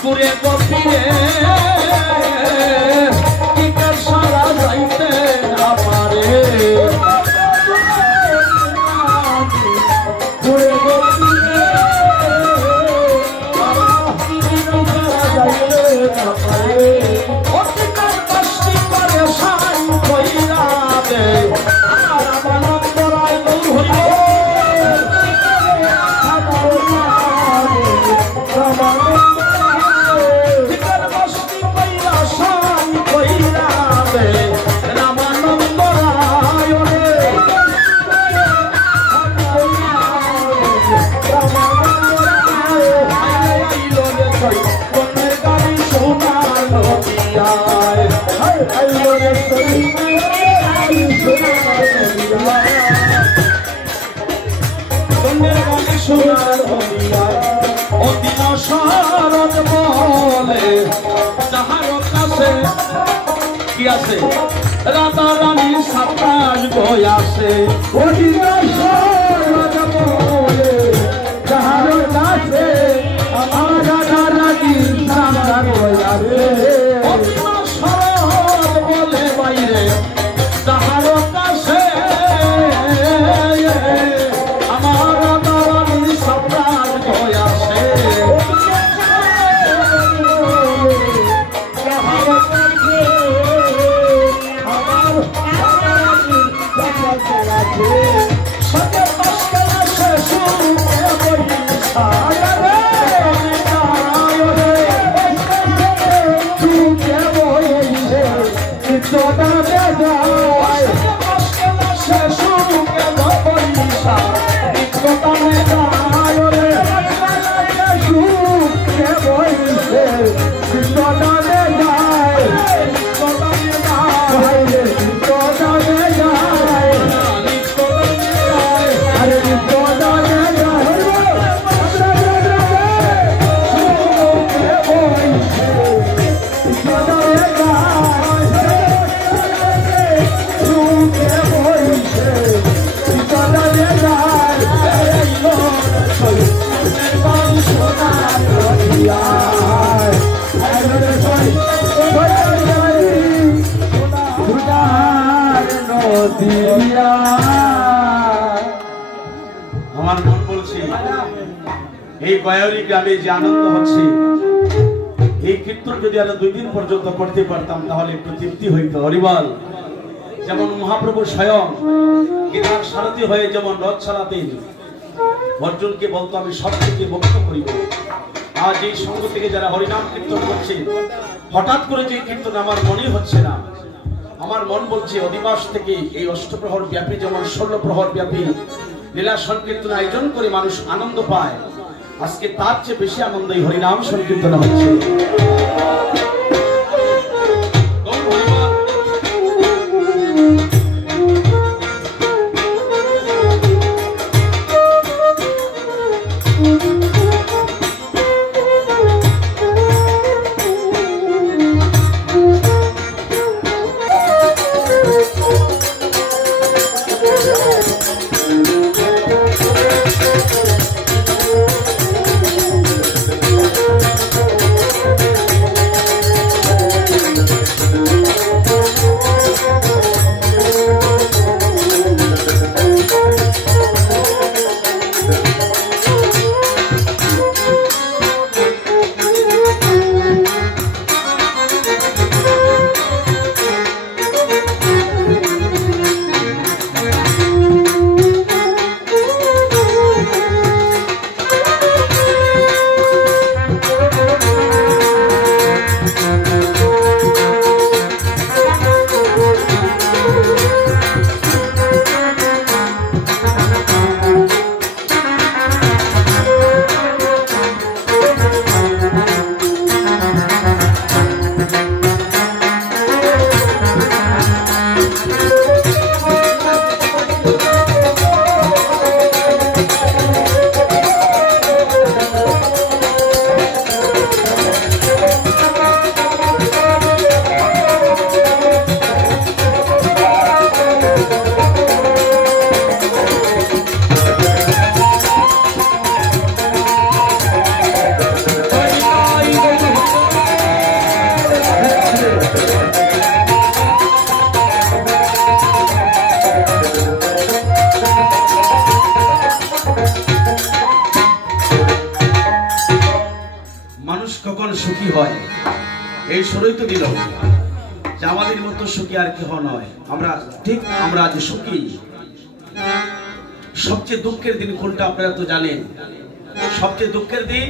Pure gopire টিকার সারা যাইতে না পারে pure gopire যাইতে না পারে অতিকার কষ্টি করে সাই কইরা দে আর আমার পরাই হইল রাধা রানী সাতাশ বই আছে যাহার কাছে আমার রাধা রানী সাতাশ বই আছে বলে বাইরে যাহার কাছে আমার রাধা রানী সাতাশ বই আছে আমার মন বলছি এই গয়ারি গ্রামে যে আনন্দ হচ্ছে এই কীর্তন যদি আরো 2 দিন পর্যন্ত করতে পারতাম তাহলে একটু তৃপ্তি হইত হরিবল যেমন মহাপ্রভু স্বয়ং গীতার সারথি হয়ে যেমন রথ চালাতেন অর্জুনকে বলতো আমি সব থেকে মুক্ত করিব আজ এই সঙ্গ থেকে যারা হরিনাম কীর্তন করছে হঠাৎ করে যে কীর্তন আমার মনে হচ্ছে না আমার মন বলছে অধিবাস থেকে এই অষ্টপ্রহর ব্যাপী যেমন 16 প্রহর ব্যাপী লীলা সংকীর্তন আয়োজন করে মানুষ আনন্দ পায় আজকে তার চেয়ে বেশি আনন্দ এই হরিনাম সংকীর্তন হচ্ছে সুখী হয়। এই সরই তো দিল যে আমাদের মতো সুখী আর কেহ নয়। আমরা ঠিক আমরা আজ সুখী। সবচেয়ে দুঃখের দিন কোনটা আপনারা তো জানেন। সবচেয়ে দুঃখের দিন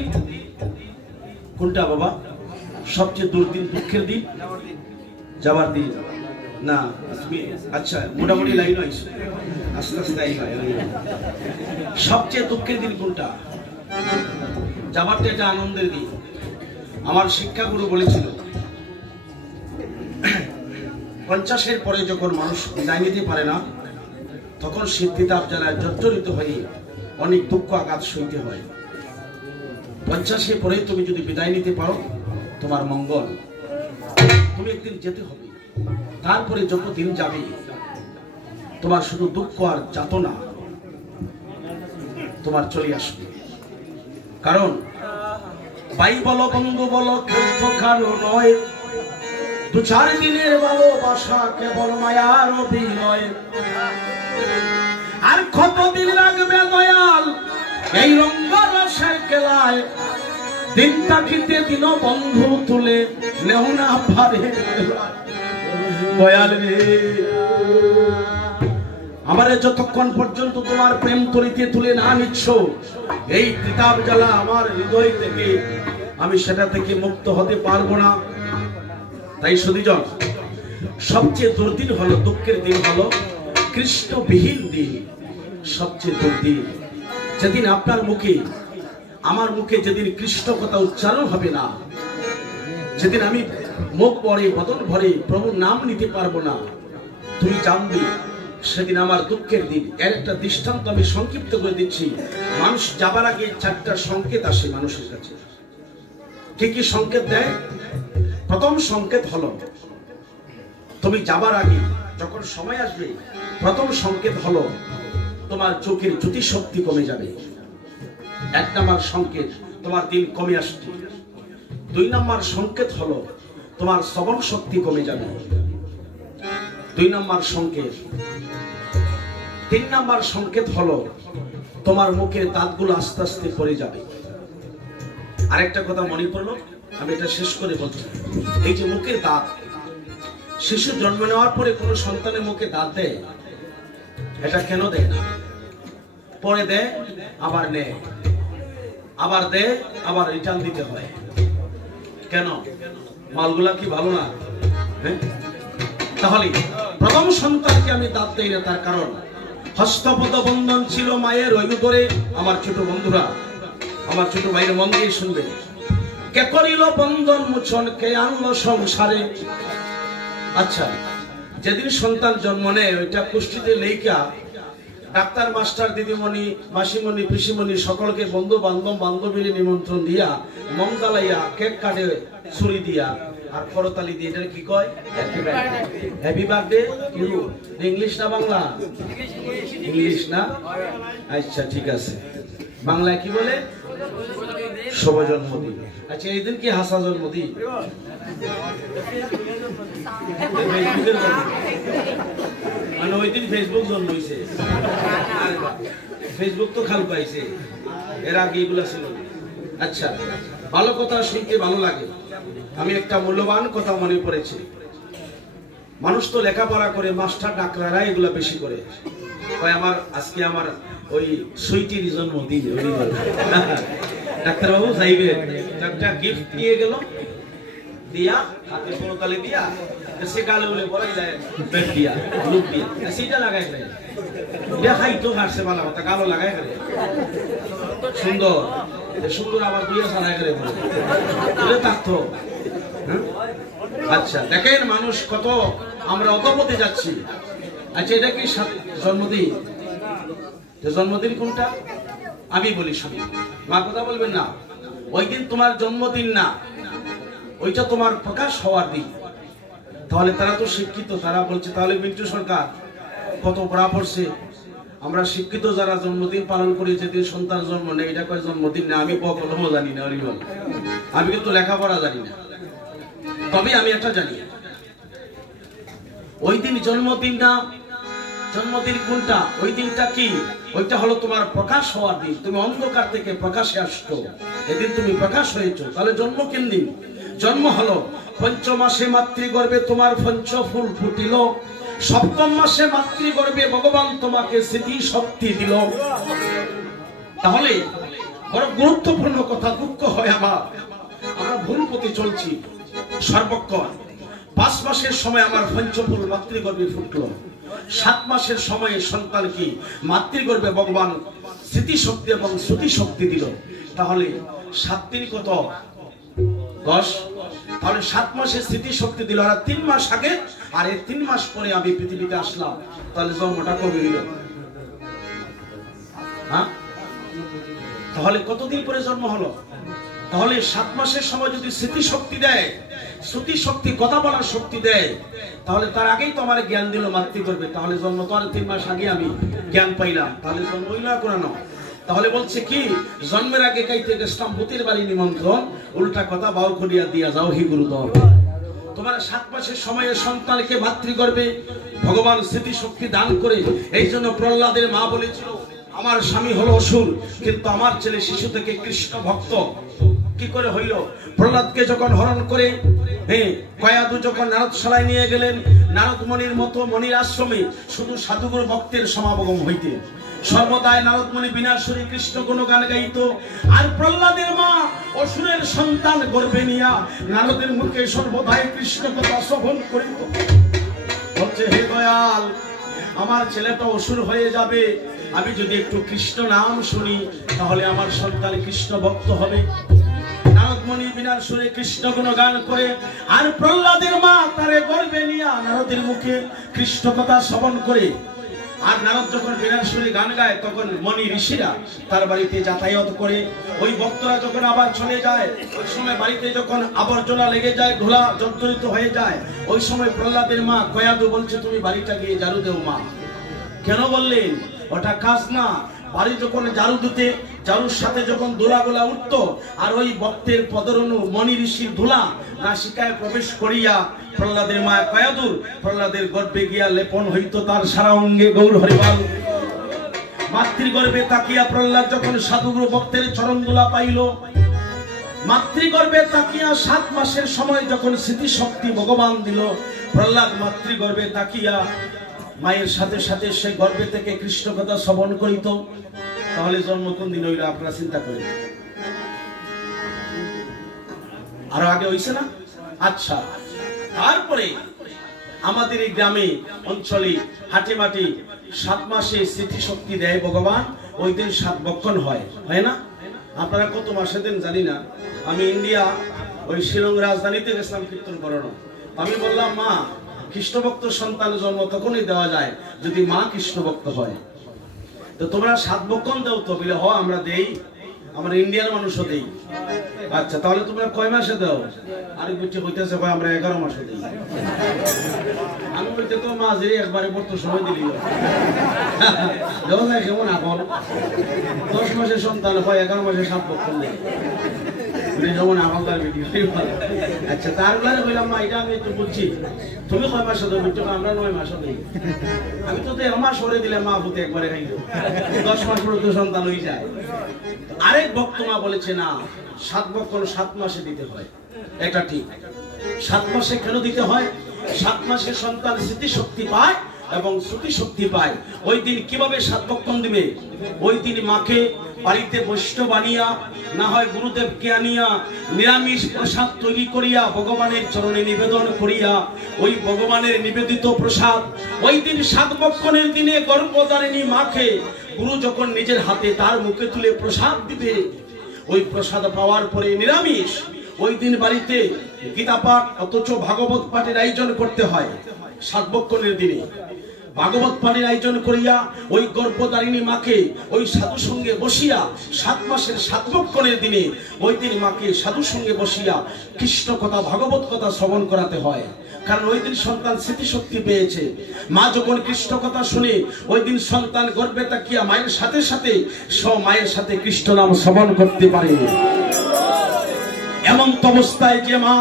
কোনটা বাবা? সবচেয়ে দুঃখের দিন যাবার দিন না। আচ্ছা, মোটামুটি লাইন হয়েছে, আস্তে আস্তে সবচেয়ে দুঃখের দিন কোনটা? যাবারটা এটা আনন্দের দিন। আমার শিক্ষাগুরু বলেছিল 50-এর পরে যখন মানুষ বিদায় নিতে পারে না, তখন সিদ্ধিতাপ জ্বালায় জর্জরিত হয়ে অনেক দুঃখ আঘাত সইতে হয়। 50-এর পরে তুমি যদি বিদায় নিতে পারো, তোমার মঙ্গল। তুমি একদিন যেতে হবে। তারপরে যত দিন যাবে, তোমার শুধু দুঃখ আর যাতনা তোমার চলে আসবে। কারণ ভাই বলো, বন্ধু বলো, কেউ তো কারো নয়। 2-4 দিনের ভালোবাসা কেবল মায়ার অভিনয়। আর কতদিন লাগবে দয়াল এই রঙ্গরসের খেলায়? দিন থাকিতে দিন বন্ধু তুলে নেও না পারে। দয়াল রে, আমারে যতক্ষণ পর্যন্ত তোমার প্রেম তরিতে তুলে না নিচ্ছ, এই কিতাব জ্বালা আমার হৃদয় থেকে, আমি সেটা থেকে মুক্ত হতে পারবো না। তাই সুধীজন, সবচেয়ে দুর্দিন হলো, দুঃখের দিন হলো কৃষ্ণবিহীন দিন। সবচেয়ে দুর্দিন যেদিন আপনার মুখে, আমার মুখে যেদিন কৃষ্ণ কথা উচ্চারণ হবে না, যেদিন আমি মুখ ভরে বদন ভরে প্রভুর নাম নিতে পারবো না, তুই জানবি সেদিন আমার দুঃখের দিন। এর একটা দৃষ্টান্ত আমি সংক্ষিপ্ত করে দিচ্ছি। মানুষ যাবার আগে 4টা সংকেত আসে মানুষের কাছে। কি কি সংকেত দেয়? প্রথম সংকেত হলো, তুমি যাবার আগে যখন সময় আসবে, প্রথম সংকেত হলো তোমার চোখের জ্যোতি শক্তি কমে যাবে। 1 নম্বর সংকেত, তোমার দিন কমে আসছে। 2 নম্বর সংকেত হলো তোমার শ্রবণ শক্তি কমে যাবে। 2 নম্বর সংকেত। 3 নম্বর সংকেত হলো তোমার মুখের দাঁতগুলো আস্তে আস্তে পড়ে যাবে। আরেকটা কথা মনে পড়লো, আমি এটা শেষ করে বলছি। এই যে মুখের দাঁত, শিশু জন্ম নেওয়ার পরে কোনো সন্তানের মুখে দাঁত দেয়, এটা কেন দেয় না? পরে দেয়, আবার নেয়, আবার দেয়, আবার রিটার্ন দিতে হয়। কেন? মালগুলা কি ভালো না? তাহলে প্রথম সন্তানকে আমি দাঁত দেই না, তার কারণ হস্তপদ বন্ধন ছিল মায়ের ওই ধরে। আমার ছোট বন্ধুরা, আমার ছোট ভাইয়ের মন দিয়ে শুনবে। কে করিল বন্ধন মোচন, কে আনলো সংসারে। আচ্ছা, যেদিন সন্তান জন্ম নেয়, ওইটা পুষ্টিতে লেখা ডাক্তার, মাস্টার, দিদিমণি, মাসিমণি, পিসিমণি সকলকে বন্ধু বান্ধব বান্ধবীর নিমন্ত্রণ দিয়া, মম জ্বালাইয়া, কেক কাটে ছুরি দিয়া আর করতালি দিয়ে, এটা কি কয়? Happy birthday you. ইংলিশ না বাংলা? ইংলিশ না? আচ্ছা ঠিক আছে, বাংলায় কি বলে? শুভ জন্মদিন। আচ্ছা, এই দিন কি হাসা জন্মদিন? মানে ওই দিন ফেসবুক জন্ম হয়েছে। ফেসবুক তো খাল পাইছে, এর আগে এগুলা ছিল। আচ্ছা, ভালো কথা শুনতে ভালো লাগে। আমি একটা মূল্যবান কথা মনে পড়েছি। মানুষ তো লেখাপড়া করে, মাস্টার ডাক্তাররা এগুলা বেশি করে। আমার আজকে আমার ওই সুইটির জন্মদিন, ডাক্তারবাবু চাইবে একটা গিফট নিয়ে গেল, দিয়া হাতে করতালি দিয়া, সে গালে বলে বলাই যায় পেট দিয়া, লুক দিয়া, সেটা লাগাই দেয়। এটা খাইতো হারছে ভালো কথা, গালো লাগাই করে সুন্দর সুন্দর, আবার দুইয়া সারাই করে বলে থাকতো। আচ্ছা, দেখেন মানুষ কত আমরা অধপথে যাচ্ছি। আচ্ছা, এটা কি জন্মদিন? জন্মদিন কোনটা? আমি বলি শুনি, মা কথা বলবেন না। ওই দিন তোমার জন্মদিন না, ওইটা তোমার প্রকাশ হওয়ার দিন। তাহলে তারা তো শিক্ষিত, তারা বলছে তাহলে মিন্টু সরকার কত পড়া পড়ছে। আমরা শিক্ষিত যারা জন্মদিন পালন করি, যেদিন সন্তান জন্ম নেই, এটা কয় জন্মদিন না। আমি কলমও জানি না, আমি কিন্তু লেখাপড়া জানি না। তবে আমি একটা জানি, ওই দিন জন্মদিন না। জন্মদিন কোনটা? ওই দিনটা কি? ওইটা হলো তোমার প্রকাশ হওয়ার দিন। তুমি অন্ধকার থেকে প্রকাশে আসছো, এদিন তুমি প্রকাশ হয়েছো। তাহলে জন্ম কোন দিন? জন্ম হলো, পঞ্চম মাসে মাতৃগর্ভে তোমার পঞ্চফুল ফুটিল, সপ্তম মাসে মাতৃগর্ভে ভগবান তোমাকে স্মৃতি শক্তি দিল। তাহলে বড় গুরুত্বপূর্ণ কথা, দুঃখ হয় আমরা ভুল পথে চলছি। সর্বক্ষণ 5 মাসের সময় আমার পঞ্চফুল মাতৃগর্ভে ফুটলো, 7 মাসের সময়ে সন্তান কি মাতৃগর্ভে ভগবান স্মৃতি শক্তি এবং শ্রুতি শক্তি দিল। তাহলে 7 দিন কত 10, তাহলে 7 মাসে স্মৃতি শক্তি দিল, আর 3 মাস আগে আর এই 3 মাস পরে আমি পৃথিবীতে আসলাম। তাহলে জন্মটা কবে হইল? হ্যাঁ, তাহলে কতদিন পরে জন্ম হলো? তাহলে 7 মাসের সময় যদি স্মৃতি শক্তি দেয়, শ্রুতি শক্তি, কথা বলার শক্তি দেয়, তাহলে তার আগেই তো আমার জ্ঞান দিল মাতৃগর্ভে। তাহলে জন্ম তো আর 3 মাস আগে আমি জ্ঞান পাইলাম, তাহলে জন্ম হইল না কোরআন। তাহলে বলছে কি, জন্মের আগে কাইতে গেছিলাম ভূতের বাড়ি নিমন্ত্রণ, উল্টা কথা বাউ করিয়া দিয়া যাও হি গুরুদর। তোমার 7 মাসের সময়ে সন্তানকে মাতৃগর্ভে ভগবান স্মৃতি শক্তি দান করে। এই জন্য প্রহ্লাদের মা বলেছিল, আমার স্বামী হলো অসুর, কিন্তু আমার ছেলে শিশু থেকে কৃষ্ণ ভক্ত। কি করে হইল? প্রহ্লাদকে যখন হরণ করে কয়াদু যখন নারদশালায় নিয়ে গেলেন, নারদ মণির মতো মণির আশ্রমে শুধু সাধুগুরু ভক্তের সমাগম হইতে, সর্বদাই নারদমণি বিনাশুরী কৃষ্ণ গুণগান গাইত। আর প্রহ্লাদের মা অসুরের সন্তান গর্ভে নিয়া নারদের মুখে সর্বদাই কৃষ্ণ কথা শ্রবণ করিত। বলছে, হে দয়াল, আমার ছেলেটা অসুর হয়ে যাবে, আমি যদি একটু কৃষ্ণ নাম শুনি তাহলে আমার সন্তান কৃষ্ণ ভক্ত হবে। নারদমণি বিনার সুরে কৃষ্ণ গুণগান করে, আর প্রহ্লাদের মা তারে গর্ভে নিয়া নারদের মুখে কৃষ্ণ কথা শ্রবণ করে। আর নারদ যখন বিনার সুরে গান গায়, তখন মণি ঋষিরা তার বাড়িতে যাতায়াত করে। ওই ভক্তরা যখন আবার চলে যায়, ওই সময় বাড়িতে যখন আবর্জনা লেগে যায়, ধুলা জর্জরিত হয়ে যায়, ওই সময় প্রহ্লাদের মা কয়াদু বলছে, তুমি বাড়িটা গিয়ে ঝাড়ু দেও মা। কেন বললেন? ওটা কাজ না। বাড়ি যখন ঝাড়ু দিতে, ঝাড়ুর সাথে যখন ধুলাগুলা উঠত, আর ওই ভক্তের পদরণু মণি ঋষির ধুলা নাসিকায় প্রবেশ করিয়া প্রহ্লাদের মা কয়াদুর প্রহ্লাদের গর্ভে গিয়া লেপন হইত তার সারা অঙ্গে। গৌর হরিবল। মাতৃগর্ভে তাকিয়া প্রহ্লাদ যখন সাধুগুরু ভক্তের চরণ ধুলা পাইল, মাতৃগর্ভে তাকিয়া 7 মাসের সময় যখন স্মৃতি শক্তি ভগবান দিল, প্রহ্লাদ মাতৃগর্ভে তাকিয়া মায়ের সাথে সাথে সে গর্ভে থেকে কৃষ্ণ কথা শ্রবণ করিত। তাহলে জন্ম কোন দিন হইল আপনারা চিন্তা করেন? আরো আগে হইছে না? আচ্ছা, তারপরে আমাদের এই গ্রামে অঞ্চলে হাটে মাটি 7 মাসে স্মৃতি শক্তি দেয় ভগবান। ওই দিন 7 বক্ষণ হয়, হয় না? আপনারা কত মাসে দেন জানি না। আমি ইন্ডিয়া ওই শিলং রাজধানীতে গেছিলাম কীর্তন করানো। আমি বললাম, মা, কৃষ্ণভক্ত সন্তানের জন্ম তখনই দেওয়া যায় যদি মা কৃষ্ণভক্ত হয়। তো তোমরা 7 বক্ষণ দাও তো? বলে, হ, আমরা দেই, আমরা ইন্ডিয়ার মানুষও দেই। আচ্ছা, তাহলে তোমরা কয় মাসে দাও? আরেক বুঝছে কইতেছে, আমরা 11 মাসে দিই। আমি বলতে, তো মা যে একবারে পড়তে সময় দিলি কেমন আপন? 10 মাসের সন্তান হয়, 11 মাসে 7 বক্ষণ নেই। যেমন আমাদের ভিডিও। আচ্ছা, তারপরে বললাম, মা, এটা আমি একটু বুঝছি, তুমি কয় মাসে দাও? আমরা 9 মাসে দিই। আমি তো 1.5 মাস করে দিলে মা ভূতে একবারে খাইল, 10 মাস পরে তো সন্তান হয়ে যায়। আরেক ভক্ত মা বলেছে, না, 7 বক্ষণ 7 মাসে দিতে হয়। এটা ঠিক। 7 মাসে কেন দিতে হয়? 7 মাসে সন্তান স্মৃতি শক্তি পায় এবং শ্রুতি শক্তি পায়। ওই দিন কিভাবে 7 বক্ষণ দিবে? ওই দিন মাকে বাড়িতে বৈষ্ণব বানিয়া, না হয় গুরুদেবকে আনিয়া নিরামিষ প্রসাদ তৈরি করিয়া ভগবানের চরণে নিবেদন করিয়া, ওই ভগবানের নিবেদিত প্রসাদ ওই দিন 7 বক্ষণের দিনে গর্ভধারিণী মাকে গুরু যখন নিজের হাতে তার মুখে তুলে প্রসাদ দিবে, ওই প্রসাদ পাওয়ার পরে নিরামিষ ওই দিন বাড়িতে গীতা পাঠ অথচ ভাগবত পাঠের আয়োজন করতে হয়। 7 বক্ষণের দিনে ভাগবত পাঠের আয়োজন করিয়া ওই গর্ভধারিণী মাকে ওই সাধু সঙ্গে বসিয়া 7 মাসের 7 বক্ষণের দিনে ওই দিন মাকে সাধু সঙ্গে বসিয়া কৃষ্ণ কথা ভাগবত কথা শ্রবণ করাতে হয়। কারণ ওই দিন সন্তান স্মৃতিশক্তি পেয়েছে। মা যখন কৃষ্ণ কথা শুনে ওই দিন সন্তান গর্ভে তাকিয়া মায়ের সাথে সাথে মায়ের সাথে কৃষ্ণ নাম শ্রবণ করতে পারে। এমন অবস্থায় যে মা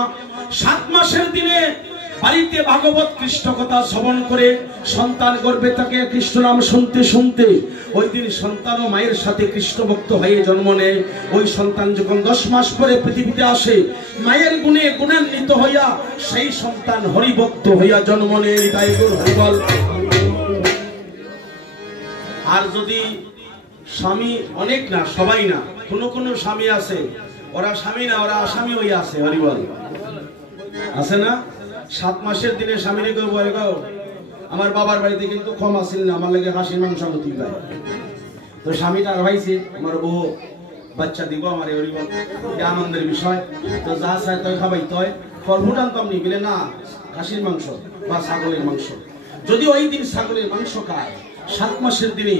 7 মাসের দিনে বাড়িতে ভাগবত কৃষ্ণ কথা শ্রবণ করে সন্তান গর্ভে তাকে কৃষ্ণ নাম শুনতে শুনতে ওই দিন সন্তানও মায়ের সাথে কৃষ্ণ ভক্ত হয়ে জন্ম নেয়। ওই সন্তান যখন 10 মাস পরে পৃথিবীতে আসে, মায়ের গুণে গুণান্বিত হইয়া সেই সন্তান হরিভক্ত হইয়া জন্ম নেয়। তাই হরিবল। আর যদি স্বামী অনেক না, সবাই না, কোন স্বামী আছে ওরা স্বামী না, ওরা আসামি হইয়া আছে। হরিবল আছে না? 7 মাসের দিনে স্বামীরে কেউ বলে গো আমার বাবার বাড়িতে কিন্তু কম আসিল না, আমার লাগে হাসির মাংস তুই ভাই। তো স্বামীটা আর ভাইছে আমার বউ বাচ্চা দিব আমার, হরিবল এটা আনন্দের বিষয়। তো যা চায় তাই খাবাই, তয় ফলফুট আনতাম নি বলে না, হাসির মাংস বা ছাগলের মাংস। যদি ওই দিন ছাগলের মাংস খায়, 7 মাসের দিনে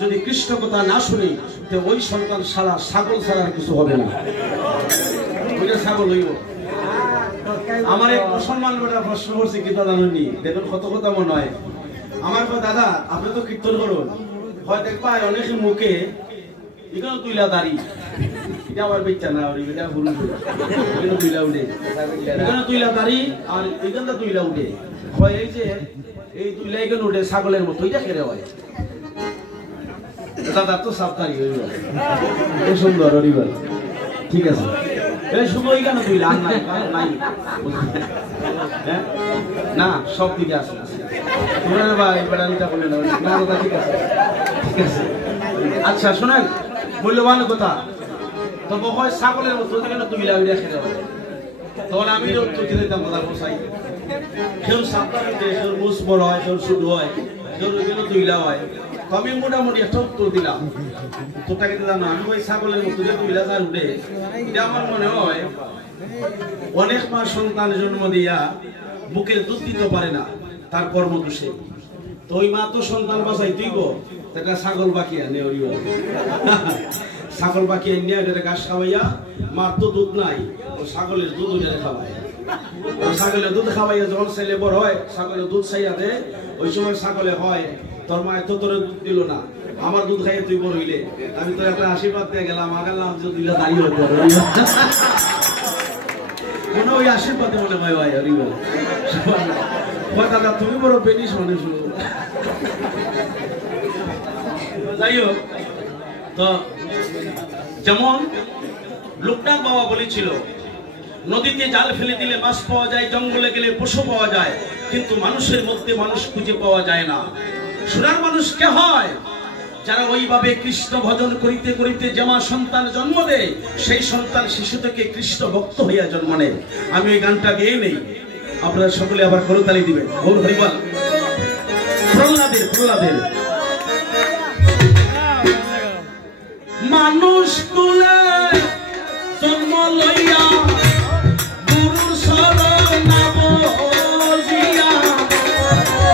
যদি কৃষ্ণ কথা না শুনি, তো ওই সন্তান সারা ছাগল ছাড়া কিছু হবে না, ওইটা ছাগল হইব। আমার এক মুসলমান বেটা প্রশ্ন করছে কি তা জানেননি? দেখুন কত কথা মনে হয়। আমার কয় দাদা আপনি তো কীর্তন করুন, হয় দেখবা অনেকে মুখে এখানে তুইলা দাড়ি, এটা আমার বেচ্চা না, এটা ভুল এখানে তুইলা উঠে, এখানে তুইলা দাড়ি আর এখানটা তুইলা উঠে, হয় এই যে এই তুইলা এখানে উঠে ছাগলের মতো, এটা কেড়ে হয় দাদা তো সাবধানি হইব। এ সুন্দর হরিবল, ঠিক আছে। সময় কেন তুই লাল নাই নাই না, সব দিকে আছে ভাই বেড়ালিটা বলে না, ঠিক আছে ঠিক আছে। আচ্ছা শোনেন, মূল্যবান কথা। তবে হয় ছাগলের মতো কেন তুই লাউড়িয়া খেলে হয়, তখন আমি চটি দিতাম কথা বসাই। কেউ সাবধান হইতে, কেউ মুস বড় হয়, কেউ শুধু হয়, কেউ কেন তুইলা হয়। আমি মোটামুটি একটা উত্তর দিলাম। তোটাকে জানো আমি ওই ছাগলের মতো যে তুইলা যা উঠে, এটা আমার মনে হয় অনেক মা সন্তান জন্ম দিয়া বুকের দুধ দিতে পারে না, তার কর্ম দোষে। তো ওই মা তো সন্তান বাঁচাই তুই গো, একটা ছাগল বাকিয়া নে, ছাগল বাকিয়ে নিয়ে ওটা ঘাস খাওয়াইয়া, মার তো দুধ নাই, ও ছাগলের দুধ ওইটা খাওয়ায়। ছাগলের দুধ খাওয়াইয়া যখন ছেলে বড় হয়, ছাগলের দুধ খাইয়া দে, ওই সময় ছাগলে হয় তোর মা এত তোর দুধ দিল না, আমার দুধ খাইয়ে তুই বড় হইলে, আমি তো একটা আশীর্বাদ দিয়ে গেলাম, আগালাম যে দিলে দাঁড়িয়ে হতে মনে ওই আশীর্বাদে মনে হয় ভাই হরিবল। দাদা তুমি বড় বেনিস মানুষ। যাই হোক, তো যেমন লোকনাথ বাবা বলেছিল, নদীতে জাল ফেলে দিলে মাছ পাওয়া যায়, জঙ্গলে গেলে পশু পাওয়া যায়, কিন্তু মানুষের মধ্যে মানুষ খুঁজে পাওয়া যায় না। সোনার মানুষ কে হয়? যারা ওইভাবে কৃষ্ণ ভজন করিতে করিতে যেমন সন্তান জন্ম দেয়, সেই সন্তান শিশু থেকে কৃষ্ণ ভক্ত হইয়া জন্ম নেয়। আমি ওই গানটা গেয়ে নেই, আপনারা সকলে আবার করতালি দিবেন। বল হরিবল। প্রহ্লাদের মানুষ তুলে জন্ম লইয়া গুরু শরণ বজিয়া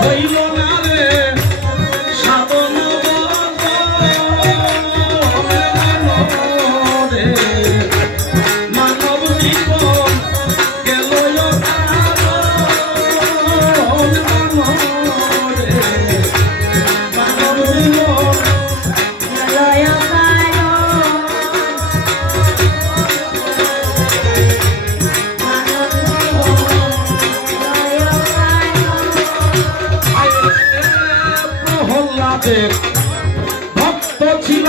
হইল না রে সাধন রে, মানব জীবন গেল ভক্ত ছিল,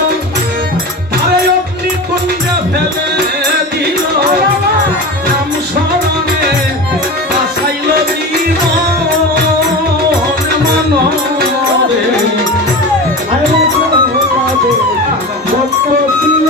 তারে অগ্নি কুণ্ডে ফেলে দিল, নাম স্মরণে বাঁচাইল জীবন মানবে। ভক্ত ছিল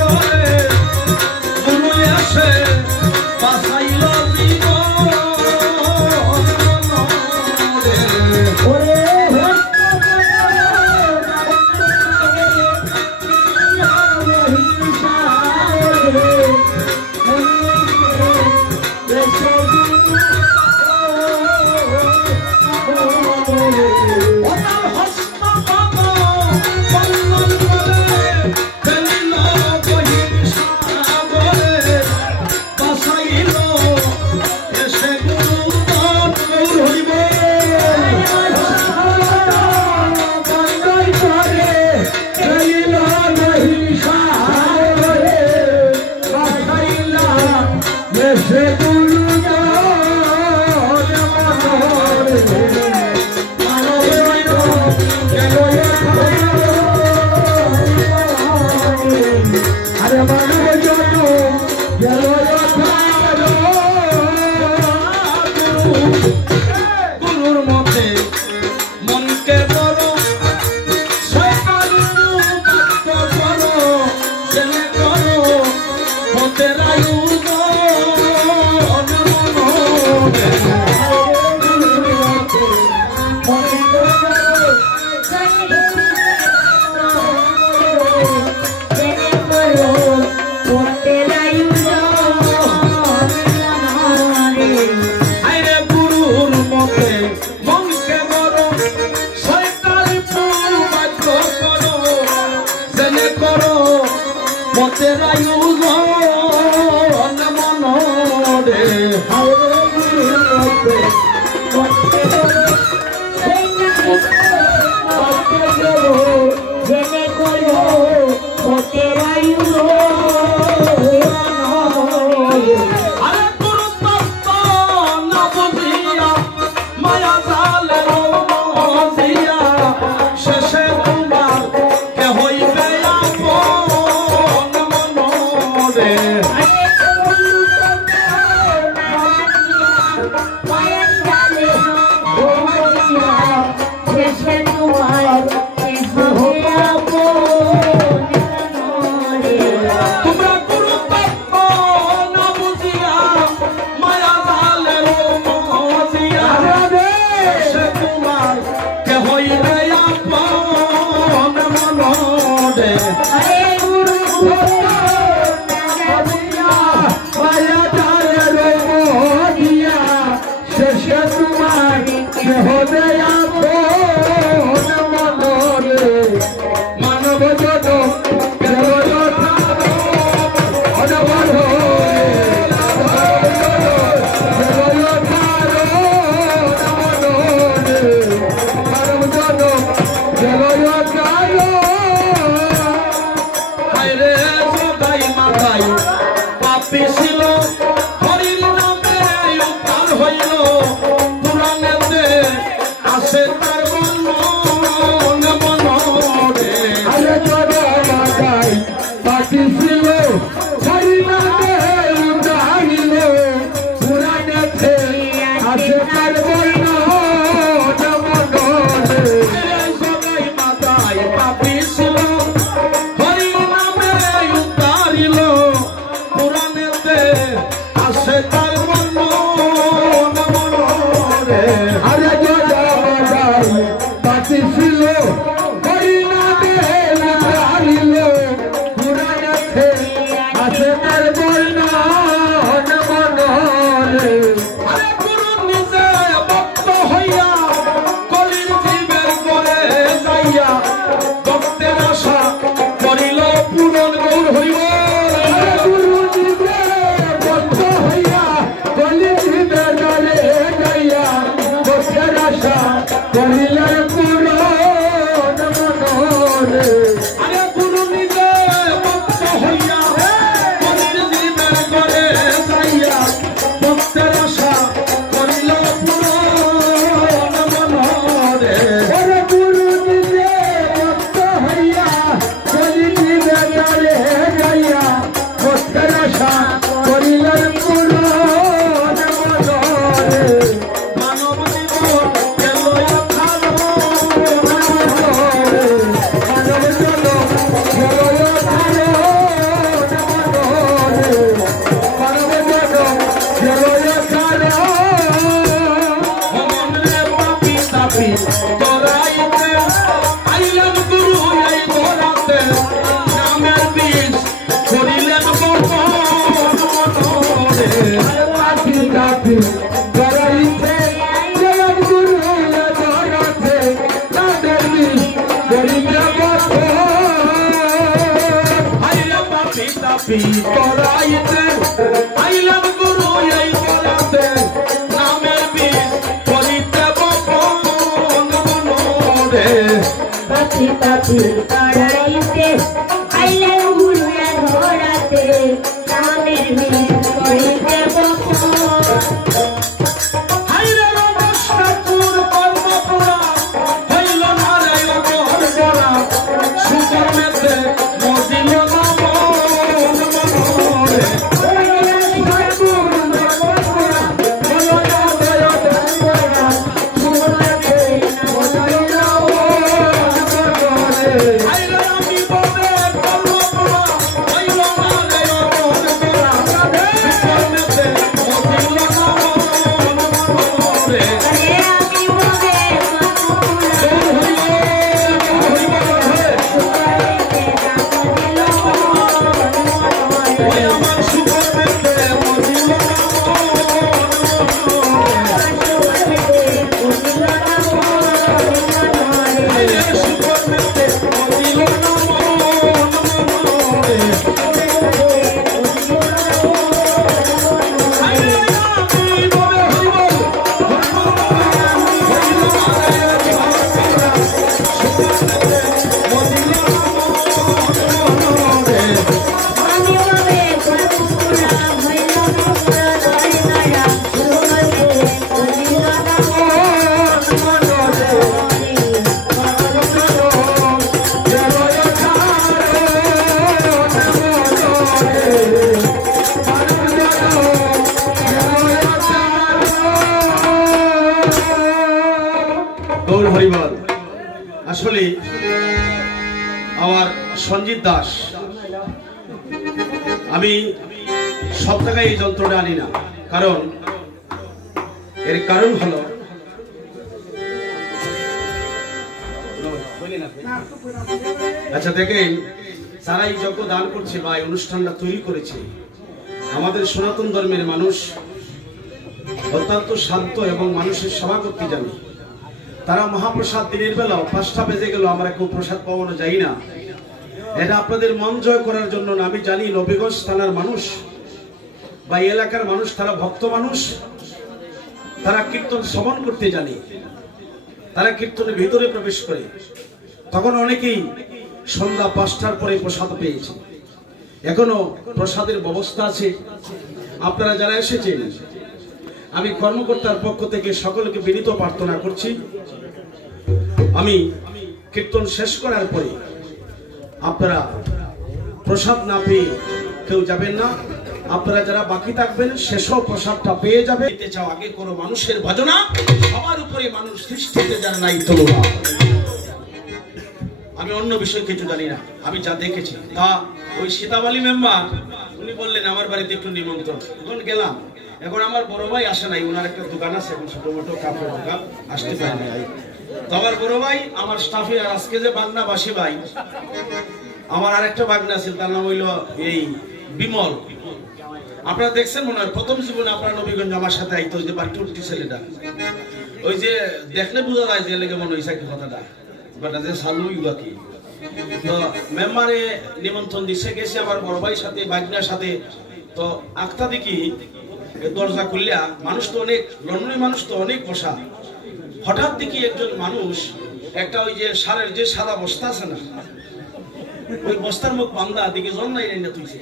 করে Jalo ya তাপি করাইছে জগৎ গুরু ধরাতে তাদের মিল করিবে বসে হাইরে পাপি তাপি করাইতে আইলাম গুরু এই ধরাতে নামের বীজ করিতে বপন মনোরে পাপি পাপি করাইতে আইলাম গুরু ধরাতে নামের বীজ করিতে বপন হাইরে রমষ্টাকুর কর্মপুরা হইল না রে অগর বরা সুকর্মেতে মজিল না মন মনোরে হাইরে আমি বলে কর্মপুরা হইল না রে অগর বরা সুকর্মেতে মজিল না মন মনোরে ওই আমার সুকর্মেতে মজিল না হাইরে সুকর্মেতে মজিল না মনোরে হাইরে আমি বলে হইব গৌর হরিবল আসলে আমার সঞ্জিত দাস আমি সব জায়গায় এই যন্ত্রটা আনি না কারণ এর কারণ হলো আচ্ছা দেখেন যারা এই যজ্ঞ দান করছে বা এই অনুষ্ঠানটা তৈরি করেছে আমাদের সনাতন ধর্মের মানুষ অত্যন্ত শান্ত এবং মানুষের সেবা করতে জানে তারা মহাপ্রসাদ দিনের বেলা 5টা বেজে গেল আমরা কেউ প্রসাদ পাওয়ানো যাই না এটা আপনাদের মন জয় করার জন্য না আমি জানি নবীগঞ্জ থানার মানুষ বা এই এলাকার মানুষ তারা ভক্ত মানুষ তারা কীর্তন শ্রবণ করতে জানে তারা কীর্তনের ভিতরে প্রবেশ করে তখন অনেকেই সন্ধ্যা 5টার পরে প্রসাদ পেয়েছে এখনো প্রসাদের ব্যবস্থা আছে আপনারা যারা এসেছেন আমি কর্মকর্তার পক্ষ থেকে সকলকে বিনীত প্রার্থনা করছি আমি কীর্তন শেষ করার পরে আপনারা প্রসাদ না পেয়ে কেউ যাবেন না আপনারা যারা বাকি থাকবেন শেষও প্রসাদটা পেয়ে যাবে দিতে চাও আগে কোনো মানুষের ভজনা সবার উপরে মানুষ সৃষ্টিতে যার নাই তুলনা আমি অন্য বিষয় কিছু জানি না আমি যা দেখেছি তা ওই সীতাবালী মেম্বার উনি বললেন আমার বাড়িতে একটু নিমন্ত্রণ এখন গেলাম এখন আমার বড় ভাই আসে নাই ওনার একটা দোকান আছে এখন ছোট মোটো কাপড়ের দোকান আসতে পারে নাই তো আমার বড় ভাই আমার স্টাফে আর আজকে যে বাগনাবাসী ভাই আমার আরেকটা বাগনা ছিল তার নাম হইল এই বিমল আপনারা দেখছেন মনে হয় প্রথম জীবনে আপনার নবীগঞ্জ আমার সাথে আইতো যে বাটুটি ছেলেটা ওই যে দেখলে বোঝা যায় যে লেগে মনে হয়েছে কথাটা বাট যে সালুই বাকি তো মেম্বারে নিমন্ত্রণ দিছে গেছে আমার বড় ভাইয়ের সাথে বাগনার সাথে তো আখতা দেখি দরজা খুললিয়া মানুষ তো অনেক লন্ডনের মানুষ তো অনেক বসা হঠাৎ দেখি একজন মানুষ একটা ওই যে সারের যে সাদা বস্তা আছে না ওই বস্তার মুখ বান্ধা দিকে জন নাই রাইনা তুইছে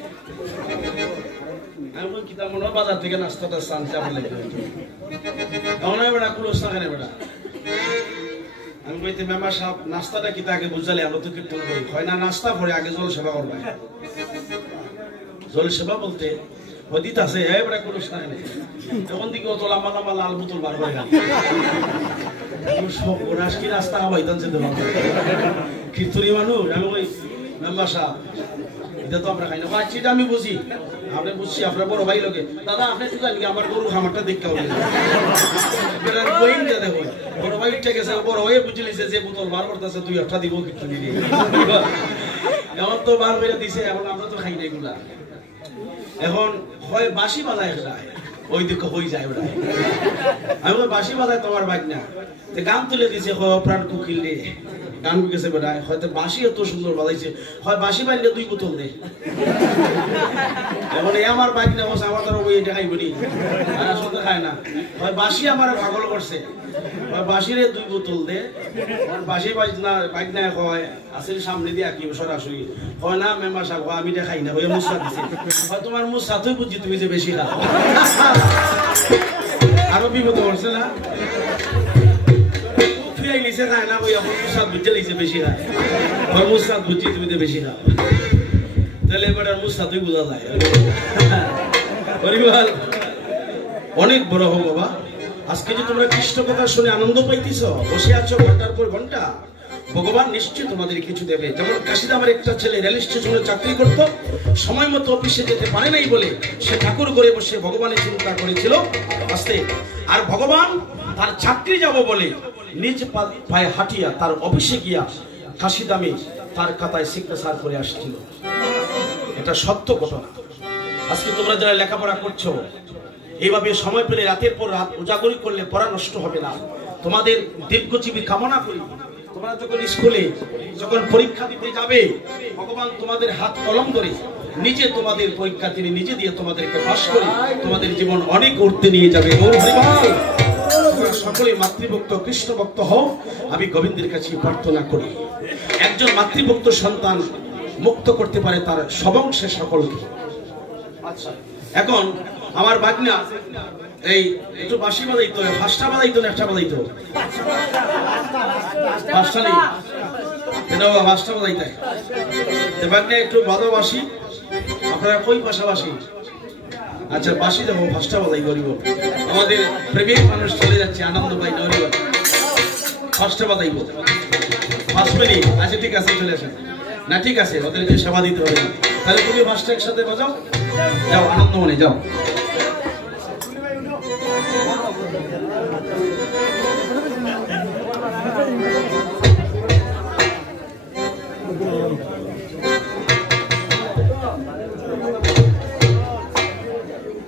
আমি বলি কিতা মনে বাজার থেকে নাস্তাটা চান চাপা লাগে এমন বেড়া কুলোস না কেন বেড়া আমি বলতে মেম্বার সাহেব নাস্তাটা কিতা আগে বুঝালে আমরা তো কীর্তন করি হয় না নাস্তা পরে আগে জল সেবা করবে জল সেবা বলতে হদিত আছে এবারে কুলোস না কেন তখন দিকে অত লম্বা লম্বা লাল বোতল বার করে গেল সব ওরাস কি রাস্তা হবাই তখন যেতে পারবো কীর্তনী মানুষ আমি ওই মেম্বার সাহেব এটা তো আমরা খাই না বাচ্চিটা আমি বুঝি আপনি বুঝছি আপনার বড় ভাই লোকে দাদা আপনি তো জানি আমার গরু খামারটা দেখতে হবে দেখো বড় ভাই ঠিক আছে বড় ভাই বুঝে লিছে যে বোতল বার করতেছে 2-8টা দিব কিন্তু দিয়ে এমন তো বার করে দিছে এখন আমরা তো খাই না এগুলা এখন হয় বাসি বাজায় খায় ওই দিকে হয়ে যায় ওরা। আমি বলি বাঁশি বাজায় তোমার বাইক না, গান তুলে দিছে প্রাণ কুকিল রে, গান গেছে বেড়ায়, হয়তো বাঁশি এত সুন্দর বাজাইছে, হয় বাঁশি বাজলে 2 বোতল দে। এখন এই আমার বাইক না বসে আমার ধরো এটা খাইব নি, আসলে খায় না, হয় বাঁশি আমার পাগল করছে, হয় বাঁশিরে 2 বোতল দে, বাঁশি বাজ না বাইক না হয় আসলে সামনে দিয়ে আঁকি সরাসরি, হয় না মেম্বার সাহেব আমি এটা খাই না, ওই মুসা দিছে, হয় তোমার মুসা তুই বুঝছি তুমি যে বেশি খাও, আরো বিপদ করছে না। লিছে খায় না ওই মুসাদ বুঝতে লিছে বেশি খায়, ওই মুসাদ বুঝছি তুমি তো বেশি খাও, তাহলে এবার মুসাদই বোঝা যায়। অনেক বড় হো বাবা, আজকে যে তোমরা কৃষ্ণ কথা শুনে আনন্দ পাইতেছ, বসে আছো ঘন্টার পর ঘন্টা, ভগবান নিশ্চয় তোমাদের কিছু দেবে। যেমন কাশিদামের একটা ছেলে রেল স্টেশনে চাকরি করতো, সময় মতো অফিসে যেতে পারে নাই বলে সে ঠাকুর ঘরে বসে ভগবানের চিন্তা করেছিল আস্তে, আর ভগবান তার চাকরি যাব বলে নিজ পায়ে হাঁটিয়া তার অফিসে গিয়া কাশিদামে তার খাতায় সিগনেচার করে আসছিল। এটা সত্য ঘটনা। আজকে তোমরা যারা লেখাপড়া করছো, এইভাবে সময় পেলে রাতের পর রাত উজাগরি করলে পড়া নষ্ট হবে না। তোমাদের দীর্ঘজীবী কামনা করি। তোমরা যখন স্কুলে যখন পরীক্ষা দিতে যাবে, ভগবান তোমাদের হাত কলম ধরে নিজে তোমাদের পরীক্ষা তিনি নিজে দিয়ে তোমাদেরকে পাস করে তোমাদের জীবন অনেক উঠতে নিয়ে যাবে। তোমরা সকলে মাতৃভক্ত কৃষ্ণ ভক্ত হও, আমি গোবিন্দের কাছে প্রার্থনা করি একজন মাতৃভক্ত সন্তান মুক্ত করতে পারে তার সবংশে সকলকে। আচ্ছা, এখন আমার বাগনা এই একটু বাঁশি বাজাইতো, 5টা বাজাইতো না 1টা বাজাইতো, 5টা নেই, এটা 5টা বাজাইতে বাগনা একটু বাজো বাঁশি। আপনারা কই পাশাপাশি? আচ্ছা, বাঁশি যাবো 5টা বাজাই করিব, আমাদের প্রেমিক মানুষ চলে যাচ্ছে আনন্দ পাই নরিব, 5টা বাজাইব 5 মিনিট। আচ্ছা ঠিক আছে, চলে আসেন না, ঠিক আছে, ওদেরকে সেবা দিতে হবে না, তাহলে তুমি 5টা একসাথে বাজাও, যাও আনন্দ মনে যাও।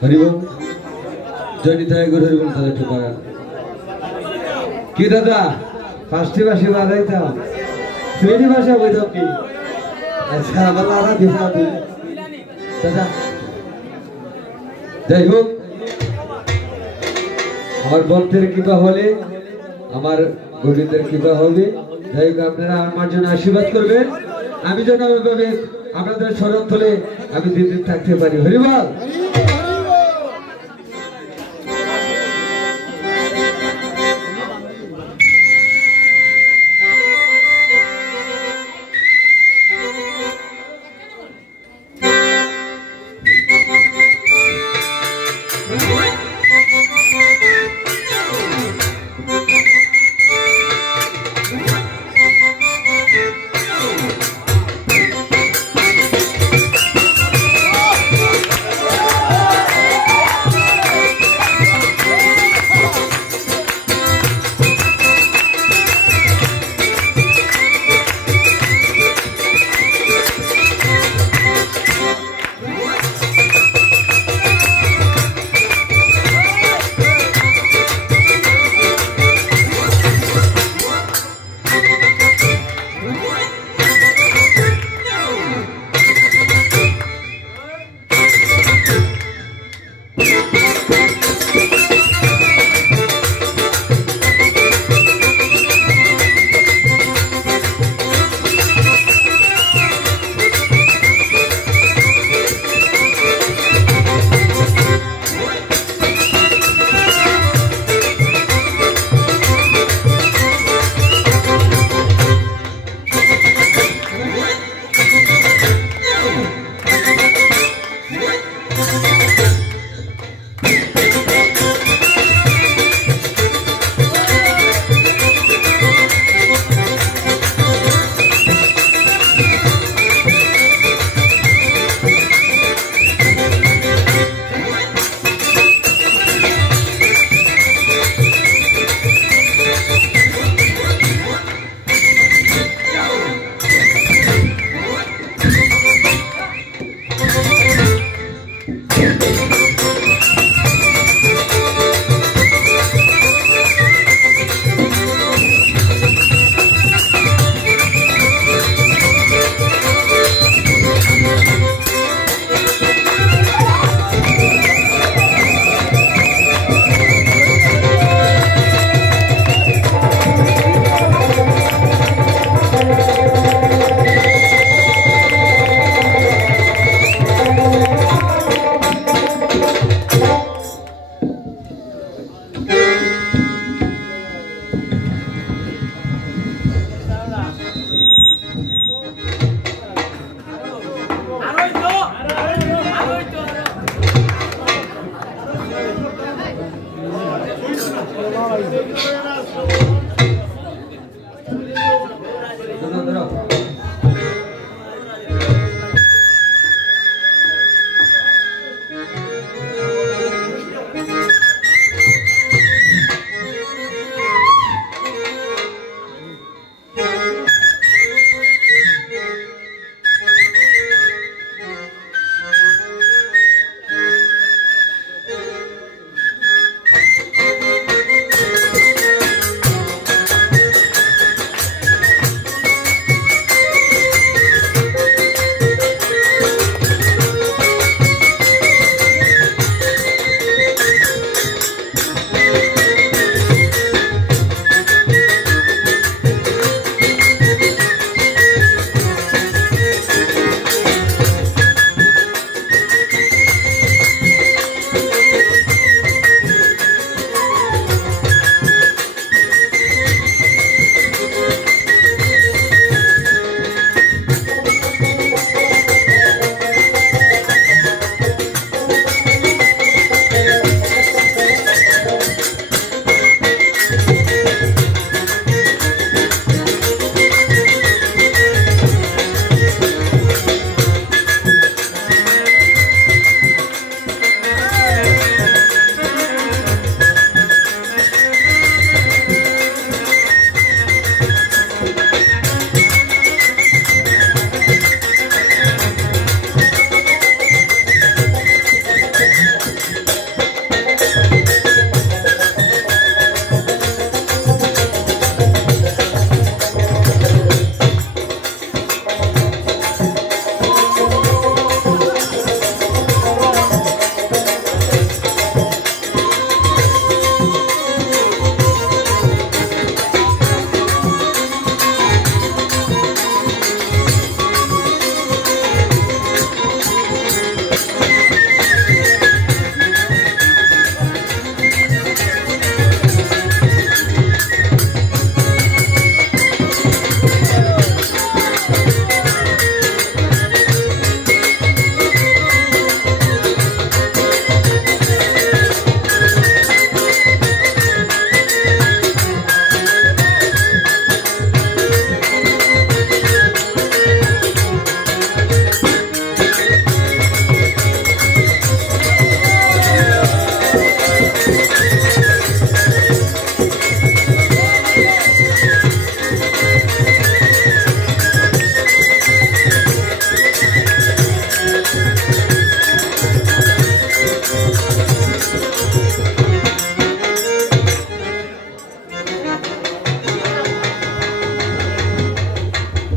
হরিবল জয় তাই গুরু হরিবল তাদের একটু করা কি দাদা, 5টি বাঁশি বাজাইতাম, 3টি ভাষা বইতাম কি? আচ্ছা, আবার আরা দিবা দাদা। যাই হোক, আমার ভক্তের কৃপা হলে আমার গোবিন্দের কৃপা হবে। যাই হোক, আপনারা আমার জন্য আশীর্বাদ করবেন, আমি যেন ওইভাবে আপনাদের শরৎ হলে আমি দিন দিন থাকতে পারি। হরিবল।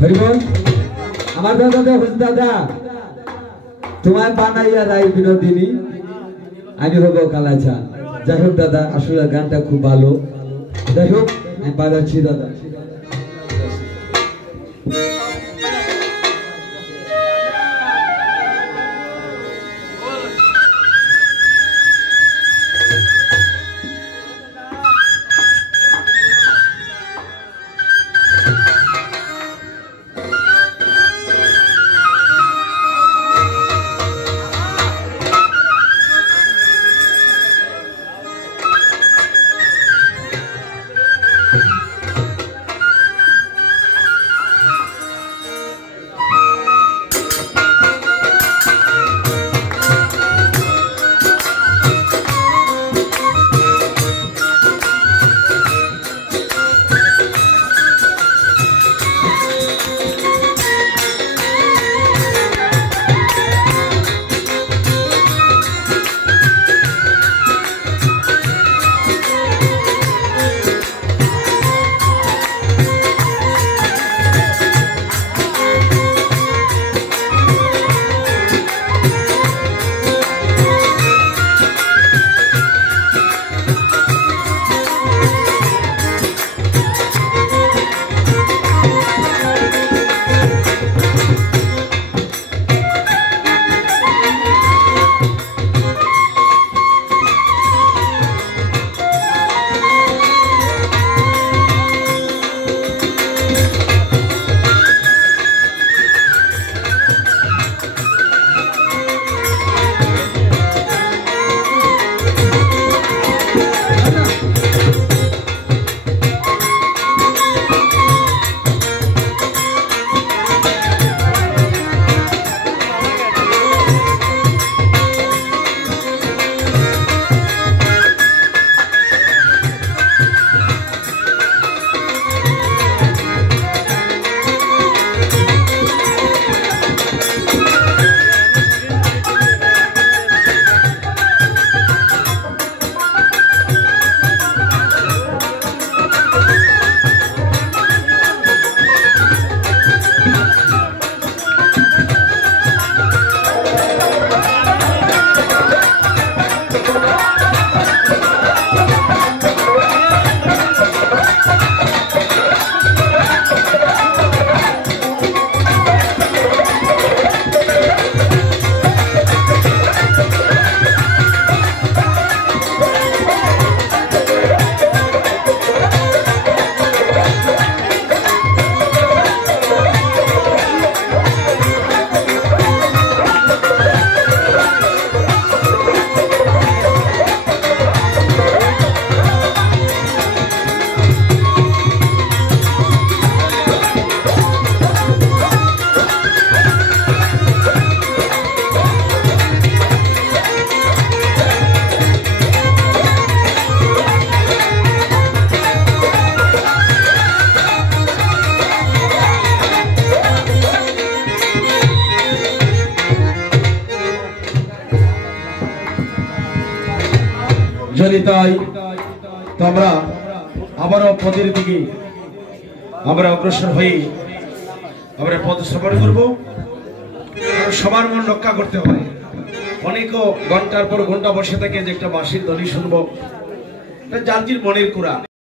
হরিবল আমার দাদা হুজুর দাদা তোমার বানাইয়া রাই বিনোদিনী আমি হব কালাচা। যাই হোক দাদা আসলে গানটা খুব ভালো, যাই হোক আমি বাজাচ্ছি দাদা। নিতাই। তো আমরা আবারও পদের দিকে আমরা অগ্রসর হয়ে আমরা পদ সফর করব। সবার মন রক্ষা করতে হয়। অনেক ঘন্টার পর ঘন্টা বসে থেকে যে একটা বাঁশির ধ্বনি শুনবো, যার মনের কোরআন।